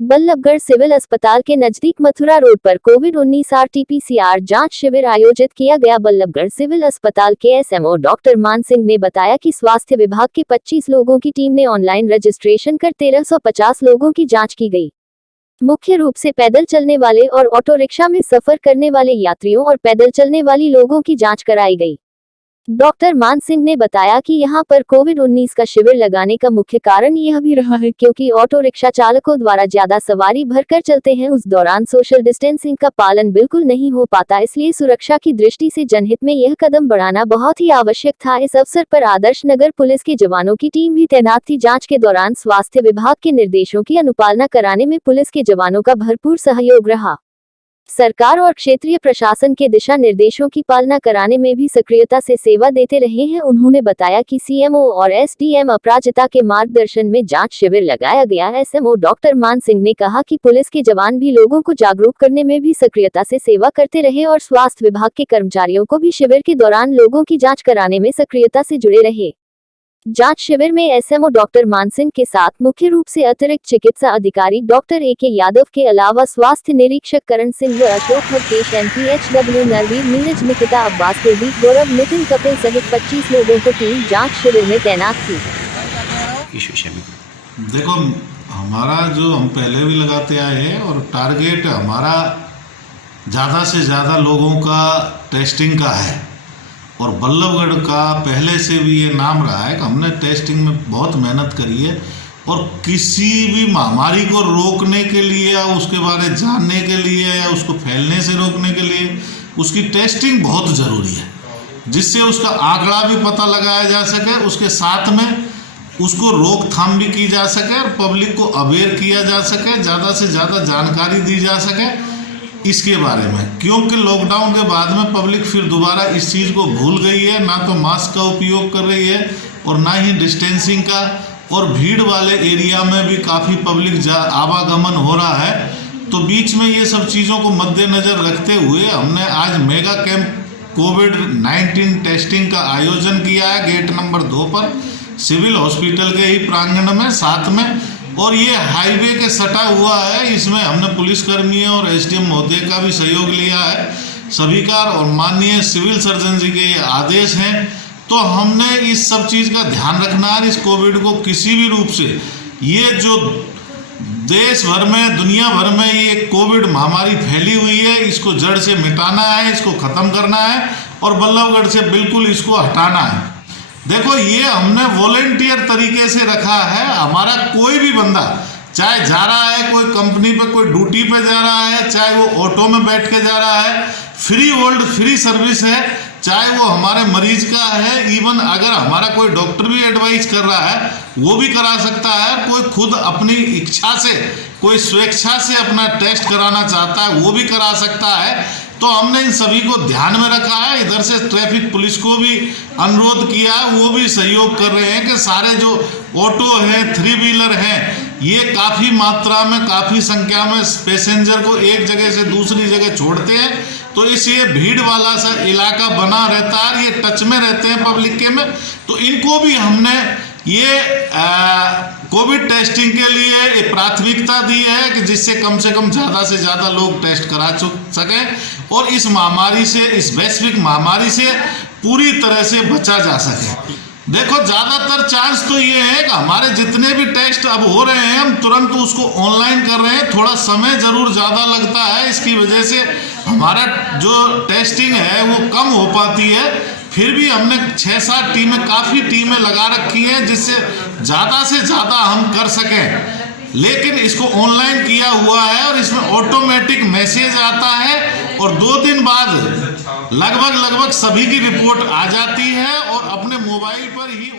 Ballabhgarh civil अस्पताल के नजदीक मथुरा रोड पर कोविड-19 आरटी-पीसीआर जांच शिविर आयोजित किया गया। बल्लभगढ़ सिविल अस्पताल के एसएमओ डॉक्टर मान सिंह ने बताया कि स्वास्थ्य विभाग के 25 लोगों की टीम ने ऑनलाइन रजिस्ट्रेशन कर 1350 लोगों की जांच की गई। मुख्य रूप से पैदल चलने वाले और ऑटो रिक्शा में सफर करने वाले यात्रियों और पैदल चलने वाली लोगों की जांच कराई गई। डॉक्टर मान सिंह ने बताया कि यहां पर कोविड-19 का शिविर लगाने का मुख्य कारण यह भी रहा है क्योंकि ऑटो रिक्शा चालकों द्वारा ज्यादा सवारी भरकर चलते हैं, उस दौरान सोशल डिस्टेंसिंग का पालन बिल्कुल नहीं हो पाता, इसलिए सुरक्षा की दृष्टि से जनहित में यह कदम बढ़ाना बहुत ही आवश्यक था। इस अवसर पर आदर्श नगर पुलिस के जवानों की टीम भी तैनात थी। जाँच के दौरान स्वास्थ्य विभाग के निर्देशों की अनुपालना कराने में पुलिस के जवानों का भरपूर सहयोग रहा। सरकार और क्षेत्रीय प्रशासन के दिशा निर्देशों की पालना कराने में भी सक्रियता से सेवा देते रहे हैं। उन्होंने बताया कि सीएमओ और एसडीएम अपराजिता के मार्गदर्शन में जांच शिविर लगाया गया। एसएमओ डॉक्टर मान सिंह ने कहा कि पुलिस के जवान भी लोगों को जागरूक करने में भी सक्रियता से सेवा करते रहे और स्वास्थ्य विभाग के कर्मचारियों को भी शिविर के दौरान लोगों की जाँच कराने में सक्रियता से जुड़े रहे। जांच शिविर में एसएमओ डॉक्टर मान सिंह के साथ मुख्य रूप से अतिरिक्त चिकित्सा अधिकारी डॉक्टर ए.के. यादव के अलावा स्वास्थ्य निरीक्षक करण सिंह व अशोक हरकेश, एमपीएचडब्ल्यू नरवीर, नीरज, निकिता, अब्बास, कुलदीप, गौरव, नितिन, कपिल सहित 25 लोगों को टीम जांच शिविर में तैनात थी। देखो, हमारा जो हम पहले भी लगाते आए हैं और टारगेट हमारा ज़्यादा से ज़्यादा लोगों का टेस्टिंग का है और बल्लभगढ़ का पहले से भी ये नाम रहा है कि हमने टेस्टिंग में बहुत मेहनत करी है और किसी भी महामारी को रोकने के लिए या उसके बारे में जानने के लिए या उसको फैलने से रोकने के लिए उसकी टेस्टिंग बहुत ज़रूरी है, जिससे उसका आंकड़ा भी पता लगाया जा सके, उसके साथ में उसको रोकथाम भी की जा सके और पब्लिक को अवेयर किया जा सके, ज़्यादा से ज़्यादा जानकारी दी जा सके इसके बारे में। क्योंकि लॉकडाउन के बाद में पब्लिक फिर दोबारा इस चीज़ को भूल गई है, ना तो मास्क का उपयोग कर रही है और ना ही डिस्टेंसिंग का, और भीड़ वाले एरिया में भी काफ़ी पब्लिक आवागमन हो रहा है। तो बीच में ये सब चीज़ों को मद्देनज़र रखते हुए हमने आज मेगा कैंप कोविड-19 टेस्टिंग का आयोजन किया है गेट नंबर 2 पर सिविल हॉस्पिटल के ही प्रांगण में साथ में, और ये हाईवे के सटा हुआ है। इसमें हमने पुलिसकर्मियों और एसडीएम महोदय का भी सहयोग लिया है सभी का, और माननीय सिविल सर्जन जी के ये आदेश हैं। तो हमने इस सब चीज़ का ध्यान रखना है। इस कोविड को किसी भी रूप से, ये जो देश भर में दुनिया भर में ये कोविड महामारी फैली हुई है, इसको जड़ से मिटाना है, इसको ख़त्म करना है और बल्लभगढ़ से बिल्कुल इसको हटाना है। देखो, ये हमने वॉलेंटियर तरीके से रखा है। हमारा कोई भी बंदा चाहे जा रहा है कोई कंपनी पे, कोई ड्यूटी पे जा रहा है, चाहे वो ऑटो में बैठ के जा रहा है, फ्री सर्विस है, चाहे वो हमारे मरीज का है, इवन अगर हमारा कोई डॉक्टर भी एडवाइस कर रहा है वो भी करा सकता है। कोई खुद अपनी इच्छा से, कोई स्वेच्छा से अपना टेस्ट कराना चाहता है वो भी करा सकता है। तो हमने इन सभी को ध्यान में रखा है। इधर से ट्रैफिक पुलिस को भी अनुरोध किया है, वो भी सहयोग कर रहे हैं कि सारे जो ऑटो है, 3 व्हीलर हैं, ये काफ़ी मात्रा में, काफ़ी संख्या में पैसेंजर को एक जगह से दूसरी जगह छोड़ते हैं। तो इसलिए भीड़ वाला सा इलाका बना रहता है, ये टच में रहते हैं पब्लिक के में। तो इनको भी हमने ये कोविड टेस्टिंग के लिए प्राथमिकता दी है कि जिससे कम से कम ज़्यादा से ज़्यादा लोग टेस्ट करा सकें और इस महामारी से, इस वैश्विक महामारी से पूरी तरह से बचा जा सके। देखो, ज़्यादातर चांस तो ये है कि हमारे जितने भी टेस्ट अब हो रहे हैं हम तुरंत उसको ऑनलाइन कर रहे हैं। थोड़ा समय ज़रूर ज़्यादा लगता है, इसकी वजह से हमारा जो टेस्टिंग है वो कम हो पाती है। फिर भी हमने 6-7 टीमें, काफ़ी टीमें लगा रखी हैं जिससे ज़्यादा से ज़्यादा हम कर सकें। लेकिन इसको ऑनलाइन किया हुआ है और इसमें ऑटोमेटिक मैसेज आता है और 2 दिन बाद लगभग सभी की रिपोर्ट आ जाती है और अपने मोबाइल पर ही